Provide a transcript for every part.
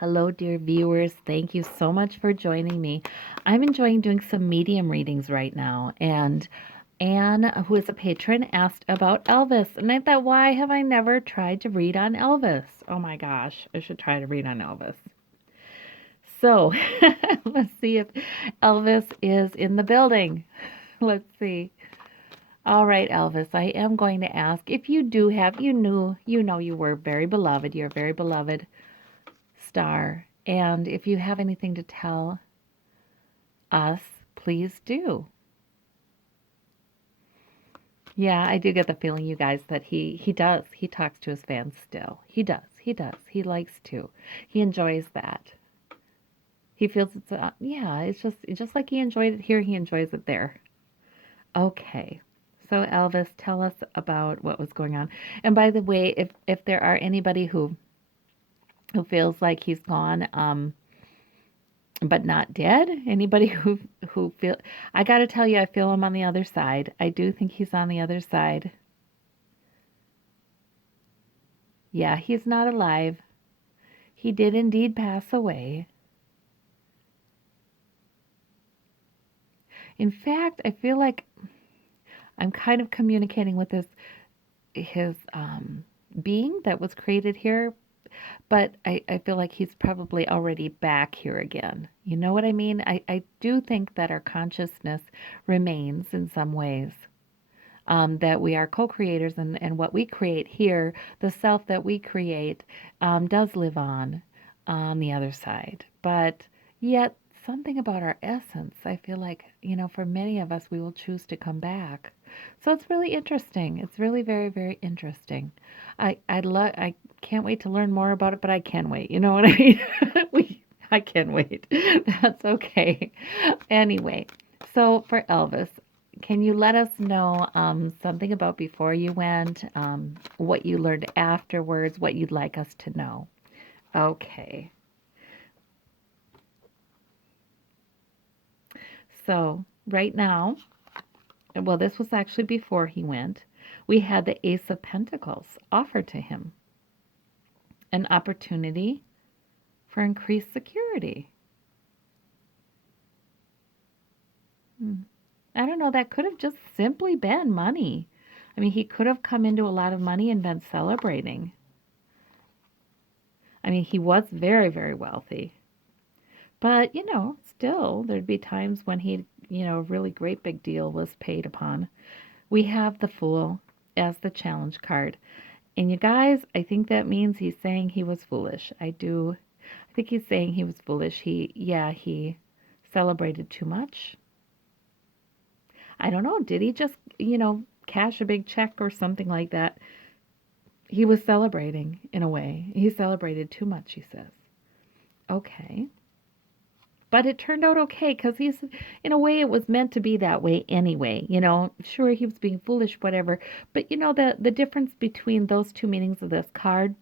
Hello, dear viewers. Thank you so much for joining me. I'm enjoying doing some medium readings right now. And Anne, who is a patron, asked about Elvis. And I thought, why have I never tried to read on Elvis? Oh my gosh, I should try to read on Elvis. So let's see if Elvis is in the building. Let's see. All right, Elvis, I am going to ask if you do have, you were very beloved. You're a very beloved star. And if you have anything to tell us, please do. Yeah, I do get the feeling, you guys, that he does. He talks to his fans still. He does. He does. He likes to. He enjoys that. He feels it's yeah, it's just like he enjoyed it here, he enjoys it there. Okay. So Elvis, tell us about what was going on. And by the way, if there are anybody who feels like he's gone, but not dead. Anybody who feel, I got to tell you, I feel him on the other side. I do think he's on the other side. Yeah, he's not alive. He did indeed pass away. In fact, I feel like I'm kind of communicating with his being that was created here, but I feel like he's probably already back here again. You know what I mean? I do think that our consciousness remains in some ways. That we are co-creators, and what we create here, the self that we create, does live on the other side. But yet, something about our essence, I feel like, for many of us, we will choose to come back. So it's really interesting. It's really very, very interesting. I can't wait to learn more about it, but I can wait. You know what I mean? I can wait. That's okay. Anyway, so for Elvis, can you let us know something about before you went, what you learned afterwards, what you'd like us to know? Okay. So, right now, well, this was actually before he went, we had the Ace of Pentacles offered to him, an opportunity for increased security. Hmm. I don't know, that could have just simply been money. I mean, he could have come into a lot of money and been celebrating. I mean, he was very, very wealthy. But, still, there'd be times when a really great big deal was paid upon. We have the Fool as the challenge card. And you guys, I think that means he's saying he was foolish. I think he's saying he was foolish. He celebrated too much. I don't know. Did he just, cash a big check or something like that? He was celebrating in a way. He celebrated too much, he says. Okay. But it turned out okay because in a way, it was meant to be that way anyway. Sure, he was being foolish, whatever. But the difference between those two meanings of this card,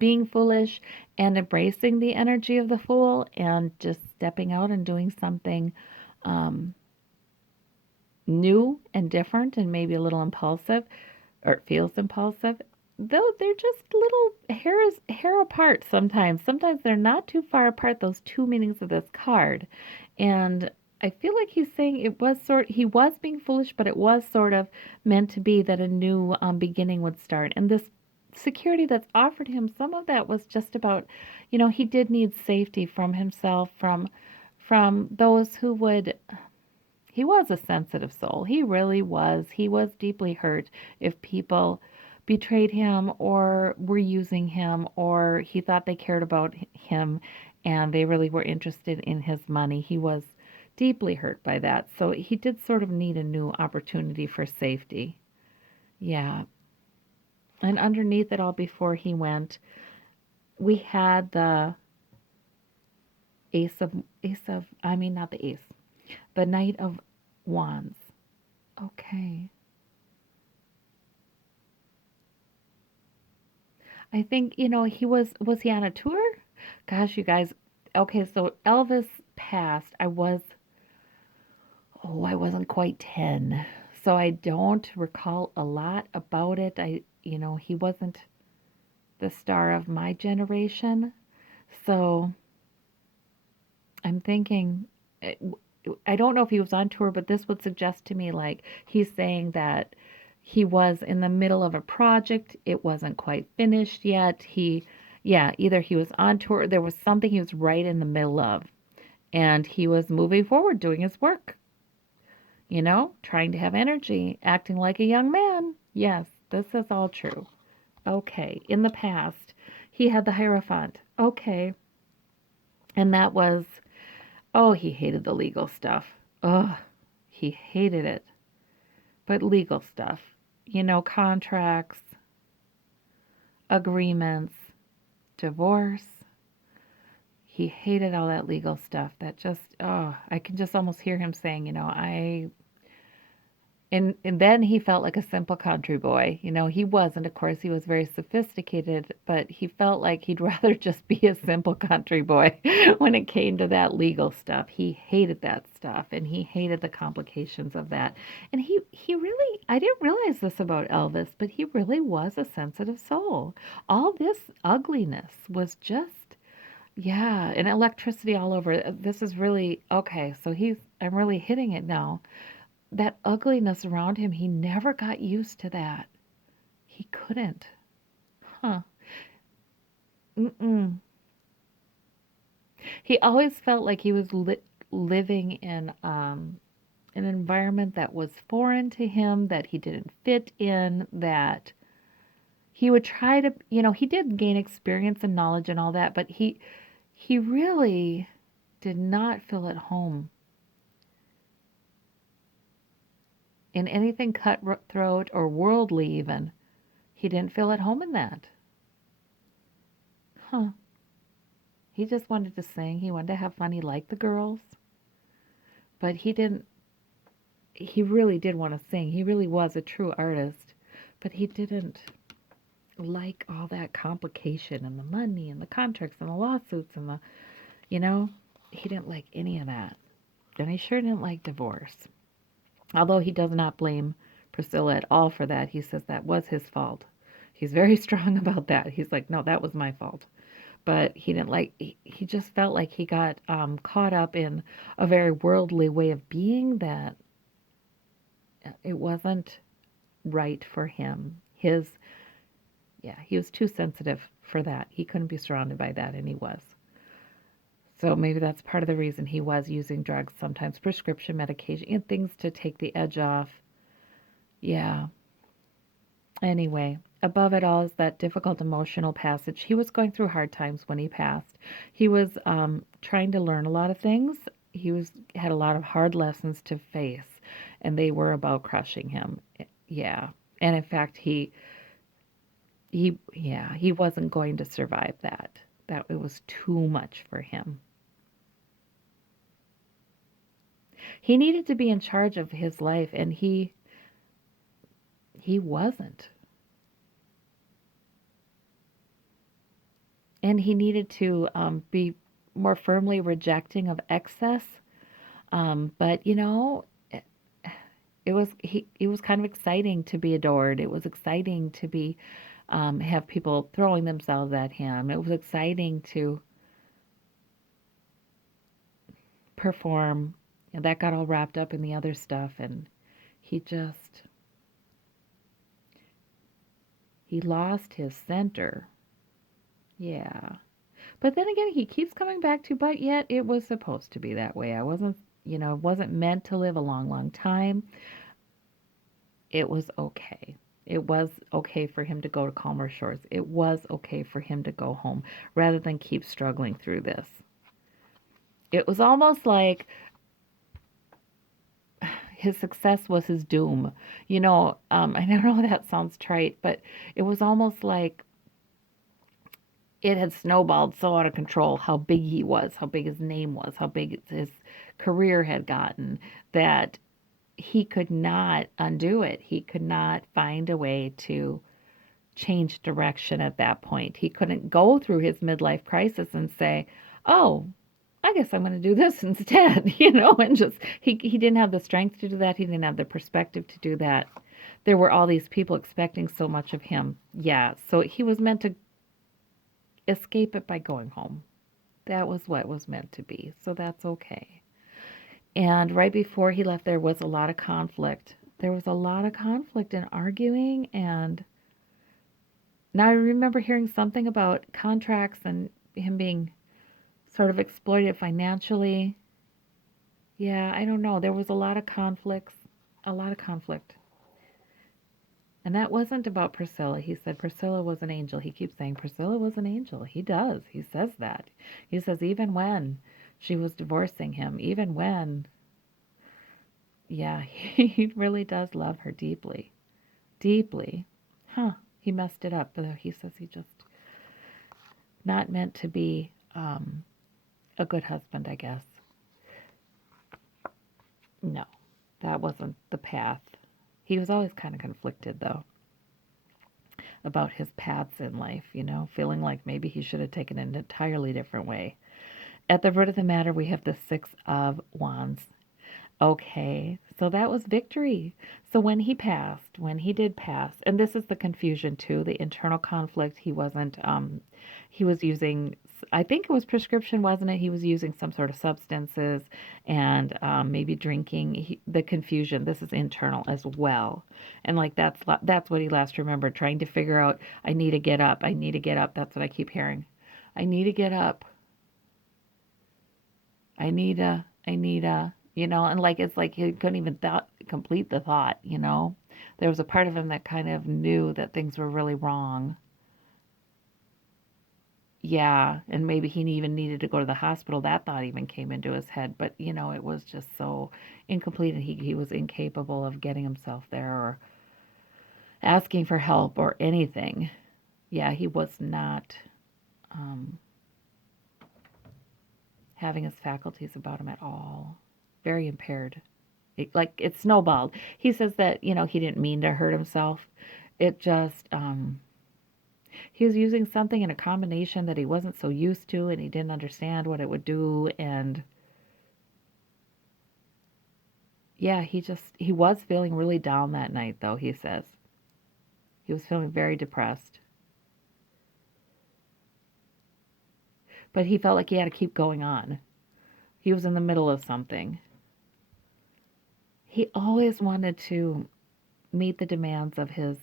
being foolish and embracing the energy of the Fool and just stepping out and doing something um, new and different and maybe a little impulsive, or it feels impulsive, though they're just little hair apart sometimes. Sometimes they're not too far apart, those two meanings of this card. And I feel like he's saying he was being foolish, but it was sort of meant to be that a new beginning would start. And this security that's offered him, some of that was just about, he did need safety from himself, from those who would. He was a sensitive soul. He really was. He was deeply hurt if people betrayed him or were using him, or he thought they cared about him and they really were interested in his money. He was deeply hurt by that. So he did sort of need a new opportunity for safety. Yeah. And underneath it all, before he went, we had the I mean, not the ace, the Knight of Wands. Okay. I think, was he on a tour? Gosh, you guys. Okay, so Elvis passed. I wasn't quite 10. So I don't recall a lot about it. He wasn't the star of my generation. So thinking, eh, I don't know if he was on tour, but this would suggest to me like he's saying that he was in the middle of a project. It wasn't quite finished yet. Yeah, either he was on tour, there was something he was right in the middle of, and he was moving forward, doing his work, trying to have energy, acting like a young man. Yes, this is all true. Okay, in the past, he had the Hierophant. Okay, and that was, oh, he hated the legal stuff. Ugh, he hated it. But legal stuff, contracts, agreements, divorce. He hated all that legal stuff. That just, oh, I can just almost hear him saying, and then he felt like a simple country boy. He wasn't, of course, he was very sophisticated, but he felt like he'd rather just be a simple country boy when it came to that legal stuff. He hated that stuff and he hated the complications of that. And he really, I didn't realize this about Elvis, but he really was a sensitive soul. All this ugliness was just, yeah, and electricity all over. This is really, okay, so I'm really hitting it now. That ugliness around him, he never got used to that. He couldn't. Huh. Mm-mm. He always felt like he was living in an environment that was foreign to him, that he didn't fit in, that he would try to, he did gain experience and knowledge and all that, but he really did not feel at home in anything cutthroat or worldly even. He didn't feel at home in that. Huh. He just wanted to sing. He wanted to have fun. He liked the girls. But he really did want to sing. He really was a true artist. But he didn't like all that complication and the money and the contracts and the lawsuits and you know, he didn't like any of that. And he sure didn't like divorce. Although he does not blame Priscilla at all for that. He says that was his fault. He's very strong about that. He's like, no, that was my fault. But he didn't like, he just felt like he got caught up in a very worldly way of being that it wasn't right for him. Yeah, he was too sensitive for that. He couldn't be surrounded by that, and he was. So maybe that's part of the reason he was using drugs, sometimes prescription medication, and things to take the edge off. Yeah. Anyway, above it all is that difficult emotional passage. He was going through hard times when he passed. He was trying to learn a lot of things. Had a lot of hard lessons to face, and they were about crushing him. Yeah, and in fact, he wasn't going to survive that. That it was too much for him. He needed to be in charge of his life, and he wasn't. And he needed to be more firmly rejecting of excess. But it was kind of exciting to be adored. It was exciting to be have people throwing themselves at him. It was exciting to perform, and that got all wrapped up in the other stuff. And he just he lost his center. Yeah. But then again, he keeps coming back to, but yet it was supposed to be that way. I wasn't, wasn't meant to live a long, long time. It was okay. It was okay for him to go to calmer shores. It was okay for him to go home rather than keep struggling through this. It was almost like his success was his doom. I don't know that sounds trite, but it was almost like it had snowballed so out of control how big he was, how big his name was, how big his career had gotten, that he could not undo it. He could not find a way to change direction at that point. He couldn't go through his midlife crisis and say, oh, I guess I'm going to do this instead, and just, he didn't have the strength to do that. He didn't have the perspective to do that. There were all these people expecting so much of him. Yeah, so he was meant to escape it by going home. That was what was meant to be. So that's okay. And right before he left, there was a lot of conflict. There was a lot of conflict and arguing. And now I remember hearing something about contracts and him being sort of exploited financially. Yeah, I don't know. There was a lot of conflicts, a lot of conflict. And that wasn't about Priscilla. He said Priscilla was an angel. He keeps saying Priscilla was an angel. He does. He says that. He says even when she was divorcing him, even when, yeah, he really does love her deeply. Deeply. Huh. He messed it up. But he says he just not meant to be a good husband, I guess. No, that wasn't the path. He was always kind of conflicted, though, about his paths in life, feeling like maybe he should have taken an entirely different way. At the root of the matter, we have the Six of Wands. Okay, so that was victory. So when he did pass, and this is the confusion too, the internal conflict, he was using, I think it was prescription, wasn't it? He was using some sort of substances and maybe drinking. The confusion, this is internal as well. And like that's what he last remembered, trying to figure out, I need to get up, I need to get up. That's what I keep hearing. I need to get up. I need a, and like it's like he couldn't even complete the thought. There was a part of him that kind of knew that things were really wrong. Yeah, and maybe he even needed to go to the hospital. That thought even came into his head, but it was just so incomplete, and he was incapable of getting himself there or asking for help or anything. Yeah, he was not um, having his faculties about him at all. Very impaired. It snowballed. He says that he didn't mean to hurt himself. It just he was using something in a combination that he wasn't so used to, and he didn't understand what it would do. And yeah, he was feeling really down that night, though. He says he was feeling very depressed, but he felt like he had to keep going on. He was in the middle of something. He always wanted to meet the demands of his.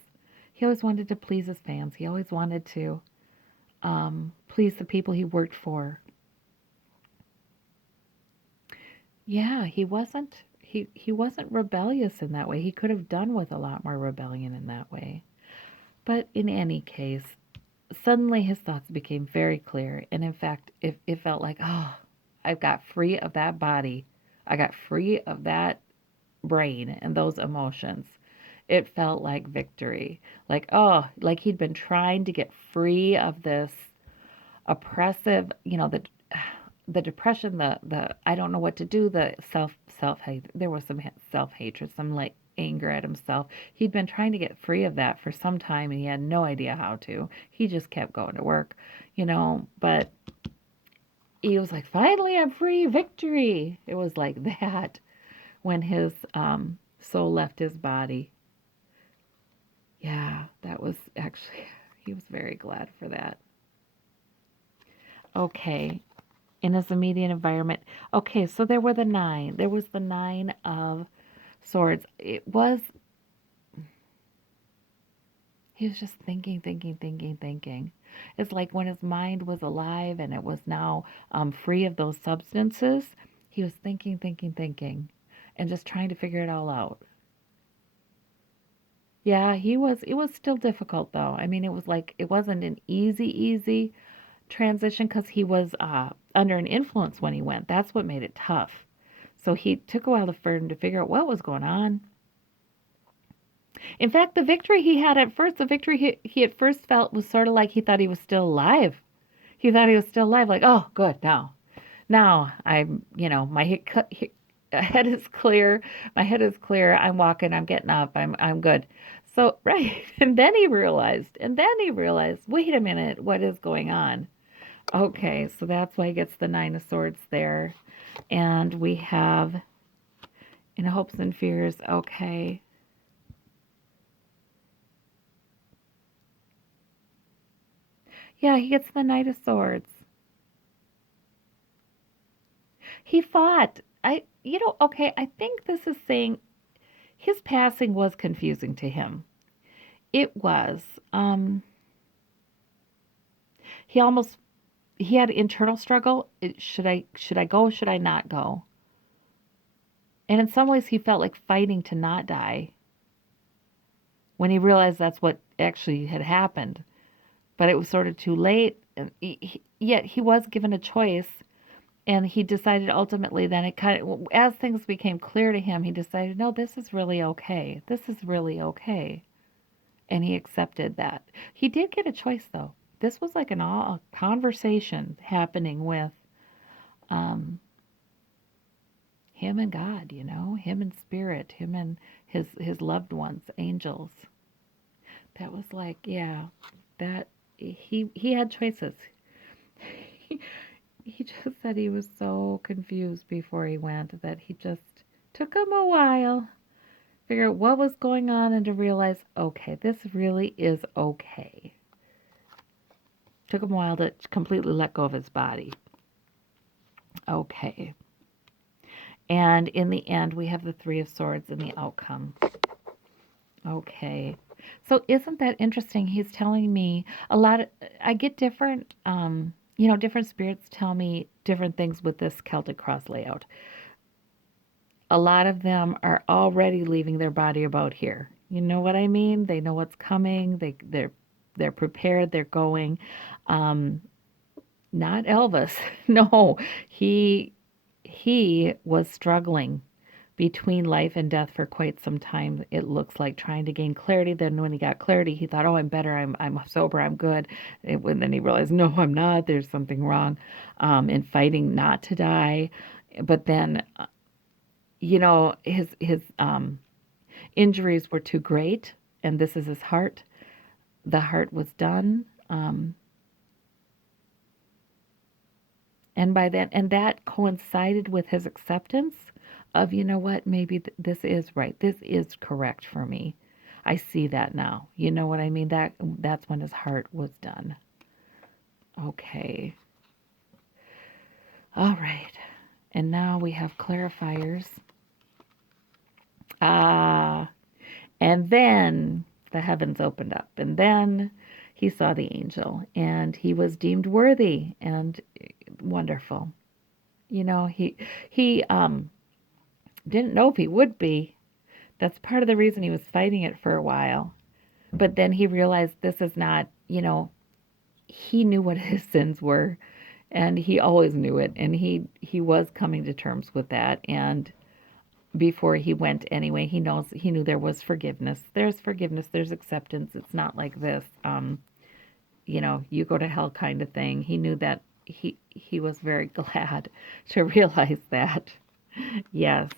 He always wanted to please his fans. He always wanted to please the people he worked for. Yeah, he wasn't rebellious in that way. He could have done with a lot more rebellion in that way. But in any case, suddenly his thoughts became very clear, and in fact, it felt like, oh, I've got free of that body. I got free of that brain and those emotions. It felt like victory. Like, oh, like he'd been trying to get free of this oppressive, the depression, the I don't know what to do, the self hate. There was some self hatred, some like anger at himself. He'd been trying to get free of that for some time, and he had no idea how to. He just kept going to work. But he was like, finally, I'm free, victory. It was like that when his soul left his body. Yeah, that was actually, he was very glad for that. Okay, in his immediate environment. Okay, so there were the nine. There was the nine of swords. He was just thinking, thinking, thinking, thinking. It's like when his mind was alive and it was now free of those substances, he was thinking, thinking, thinking, and just trying to figure it all out. Yeah, it was still difficult though. I mean, it wasn't an easy transition because he was under an influence when he went. That's what made it tough. So he took a while for him to figure out what was going on. In fact, the victory he had at first, the victory he at first felt was sort of like he thought he was still alive. He thought he was still alive, like, oh, good, now I'm, head is clear. My head is clear. I'm walking. I'm getting up. I'm good. So right, and then he realized, wait a minute, what is going on? Okay, so that's why he gets the Nine of Swords there. And we have in hopes and fears, okay. Yeah, he gets the Knight of Swords. He fought. Okay, I think this is saying his passing was confusing to him. It was. He almost he had internal struggle. Should I go? Should I not go? And in some ways, he felt like fighting to not die when he realized that's what actually had happened. But it was sort of too late. And yet he was given a choice, and he decided ultimately. Then it kind of, as things became clear to him, he decided, no, this is really okay. This is really okay, and he accepted that. He did get a choice though. This was like a conversation happening with um, him and God, him and spirit, him and his loved ones, angels. That was like, yeah, that he had choices. He, he just said he was so confused before he went that he just took him a while figure out what was going on and to realize, okay, this really is okay. Took him a while to completely let go of his body. Okay. And in the end, we have the Three of Swords in the outcome. Okay. So isn't that interesting? He's telling me I get different, different spirits tell me different things with this Celtic cross layout. A lot of them are already leaving their body about here. You know what I mean? They know what's coming. They're prepared. They're going. Um, Not Elvis. No, he was struggling between life and death for quite some time. It looks like trying to gain clarity. Then when he got clarity, he thought, "Oh, I'm better. I'm sober. I'm good." And then he realized, "No, I'm not. There's something wrong." And fighting not to die, but then his injuries were too great, and this is his heart. The heart was done. And by then, and that coincided with his acceptance of, you know what, maybe this is right. This is correct for me. I see that now. You know what I mean? That's when his heart was done. Okay. All right. And now we have clarifiers. Ah, and then the heavens opened up, and then he saw the angel, and he was deemed worthy and wonderful. He didn't know if he would be. That's part of the reason he was fighting it for a while. But then he realized this is not, he knew what his sins were, and he always knew it, and he was coming to terms with that. And before he went anyway, he knew there was forgiveness. There's forgiveness, there's acceptance. It's not like this you go to hell kind of thing. He knew that he was very glad to realize that. Yes.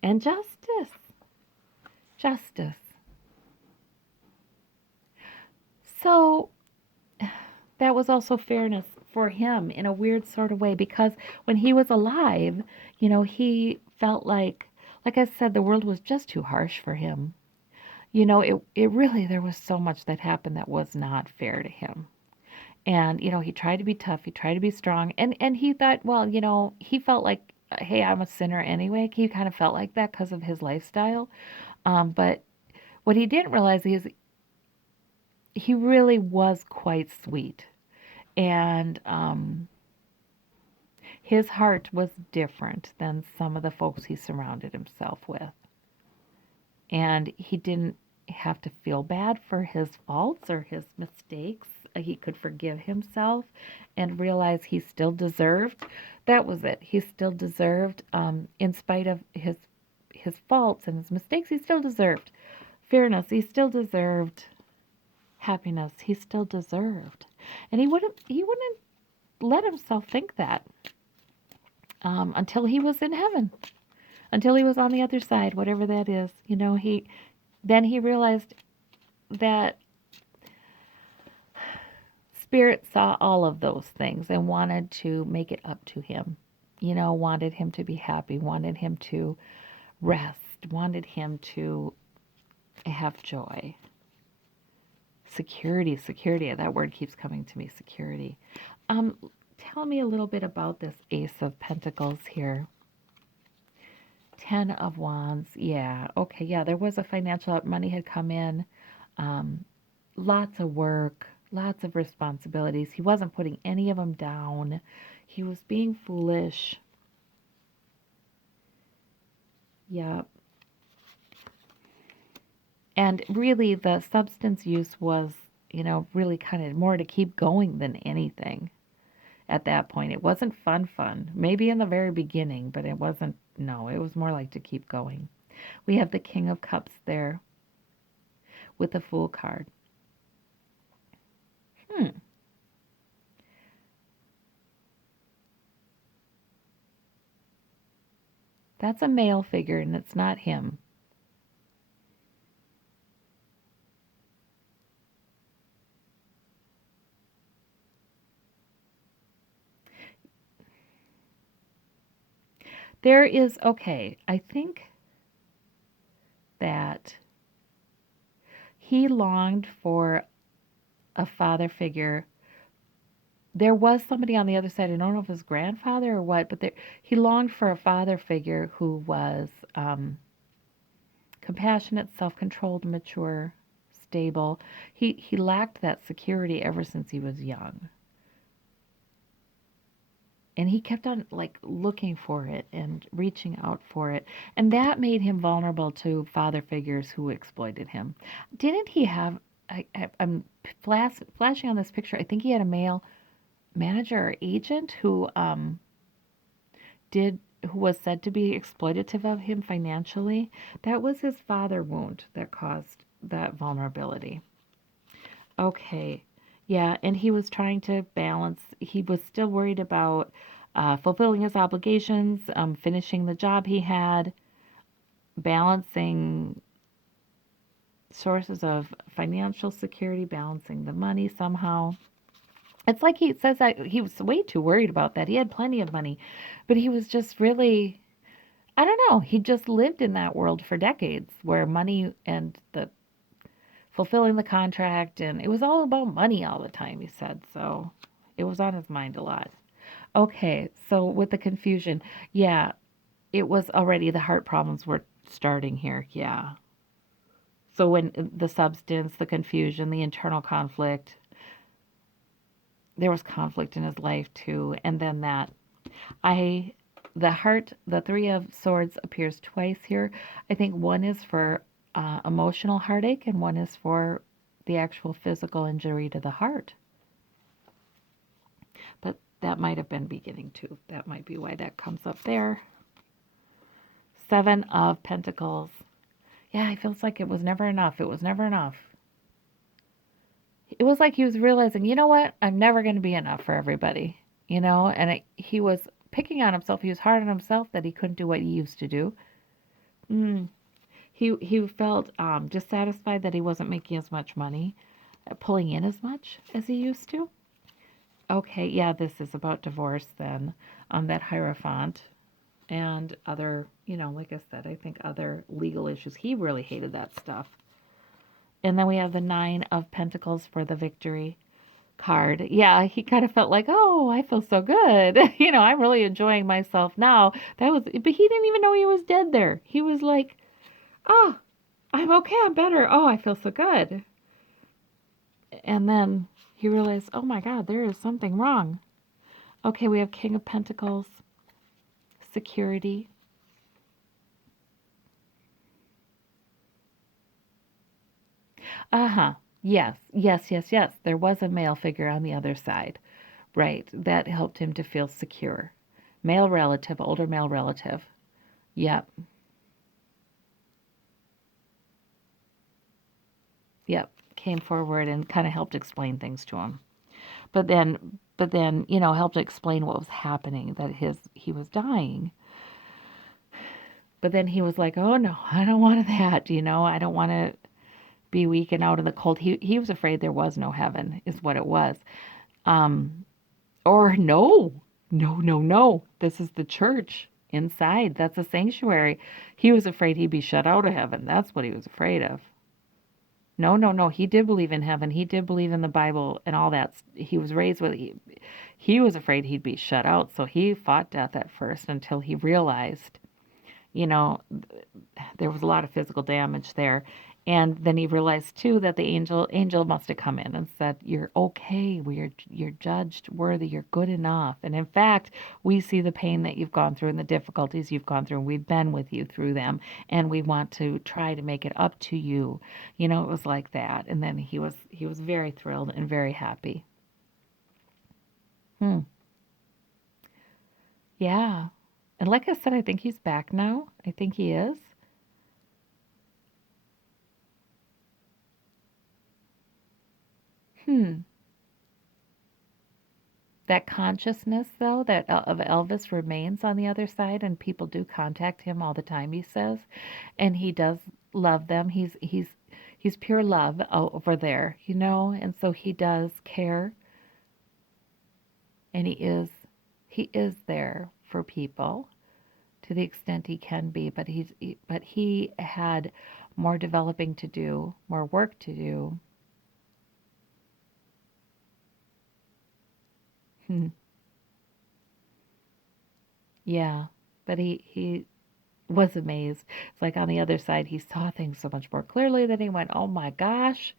And justice. Justice. So that was also fairness for him in a weird sort of way because when he was alive, he felt like I said, the world was just too harsh for him. It really, there was so much that happened that was not fair to him. And, he tried to be tough, he tried to be strong, and he thought, well, he felt like, hey, I'm a sinner anyway. He kind of felt like that because of his lifestyle. But what he didn't realize is he really was quite sweet. And his heart was different than some of the folks he surrounded himself with. And he didn't have to feel bad for his faults or his mistakes. He could forgive himself and realize he still deserved. That was it. He still deserved, in spite of his faults and his mistakes, he still deserved fairness. He still deserved happiness. He still deserved. And he wouldn't let himself think that until he was in heaven, until he was on the other side, whatever that is. He realized that Spirit saw all of those things and wanted to make it up to him. Wanted him to be happy, wanted him to rest, wanted him to have joy. Security, that word keeps coming to me, security. tell me a little bit about this Ace of Pentacles here. Ten of Wands. Yeah. Okay. Yeah. There was a financial money had come in. Um, Lots of work, lots of responsibilities. He wasn't putting any of them down. He was being foolish. Yep. And really, the substance use was, really kind of more to keep going than anything at that point. It wasn't fun. Maybe in the very beginning, but it wasn't, no, it was more like to keep going. We have the King of Cups there with the Fool card. Hmm. That's a male figure, and it's not him. There is, okay, I think that he longed for a father figure. There was somebody on the other side, I don't know if it was grandfather or what, but he longed for a father figure who was compassionate, self-controlled, mature, stable. He lacked that security ever since he was young. And he kept on like looking for it and reaching out for it, and that made him vulnerable to father figures who exploited him. Didn't he have, I'm flashing on this picture, I think he had a male manager or agent did who was said to be exploitative of him financially. That was his father wound that caused that vulnerability. Okay. Yeah, and he was trying to balance. He was still worried about fulfilling his obligations, finishing the job he had, balancing sources of financial security, balancing the money somehow. It's like he says that he was way too worried about that. He had plenty of money, but he was just really, I don't know, he just lived in that world for decades where money and the fulfilling the contract, and it was all about money all the time, he said. So it was on his mind a lot. Okay, so with the confusion, yeah, it was already the heart problems were starting here. Yeah. So when the substance, the confusion, the internal conflict, there was conflict in his life too. And then I, the heart, the Three of Swords appears twice here. I think one is for emotional heartache and one is for the actual physical injury to the heart. But that might have been beginning too. That might be why that comes up there. Seven of Pentacles. Yeah, it feels like it was never enough. It was never enough. It was like he was realizing, you know what? I'm never going to be enough for everybody, and he was picking on himself. He was hard on himself that he couldn't do what he used to do. Mm. He felt dissatisfied that he wasn't making as much money, pulling in as much as he used to. Okay, yeah, this is about divorce then. That Hierophant and other, like I said, I think other legal issues. He really hated that stuff. And then we have the Nine of Pentacles for the victory card. Yeah, he kind of felt like, oh, I feel so good. I'm really enjoying myself now. But he didn't even know he was dead there. He was like, oh, I'm okay. I'm better. Oh, I feel so good. And then he realized, oh my God, there is something wrong. Okay, we have King of Pentacles, security. Uh-huh. Yes. There was a male figure on the other side. Right. That helped him to feel secure. Male relative, older male relative. Yep. Yep. Came forward and kind of helped explain things to him. But then, helped explain what was happening, that he was dying. But then he was like, "Oh no, I don't want that, I don't want to be weak and out in the cold." He was afraid there was no heaven, is what it was. Um or no. This is the church inside. That's a sanctuary. He was afraid he'd be shut out of heaven. That's what he was afraid of. No, no, no. He did believe in heaven. He did believe in the Bible and all that. He was raised with. He was afraid he'd be shut out, so he fought death at first until he realized, you know, there was a lot of physical damage there. And then he realized too that the angel must have come in and said, "You're okay. You're judged worthy. You're good enough." And in fact, we see the pain that you've gone through and the difficulties you've gone through, and we've been with you through them, and we want to try to make it up to you. It was like that. And then he was very thrilled and very happy. Hmm. Yeah. And like I said, I think he's back now. I think he is. Hmm. That consciousness, though, that of Elvis remains on the other side, and people do contact him all the time, he says, and he does love them. He's pure love over there, and so he does care, and he is there for people to the extent he can be, but but he had more developing to do, more work to do. Hmm. Yeah, but he was amazed. It's like on the other side, he saw things so much more clearly that he went, oh my gosh,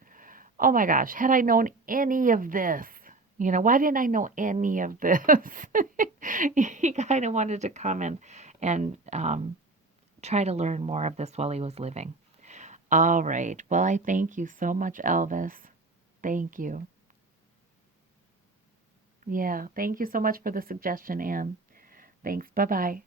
had I known any of this, why didn't I know any of this? He kind of wanted to come and try to learn more of this while he was living. All right. Well, I thank you so much, Elvis. Thank you. Yeah. Thank you so much for the suggestion, Anne. Thanks. Bye bye.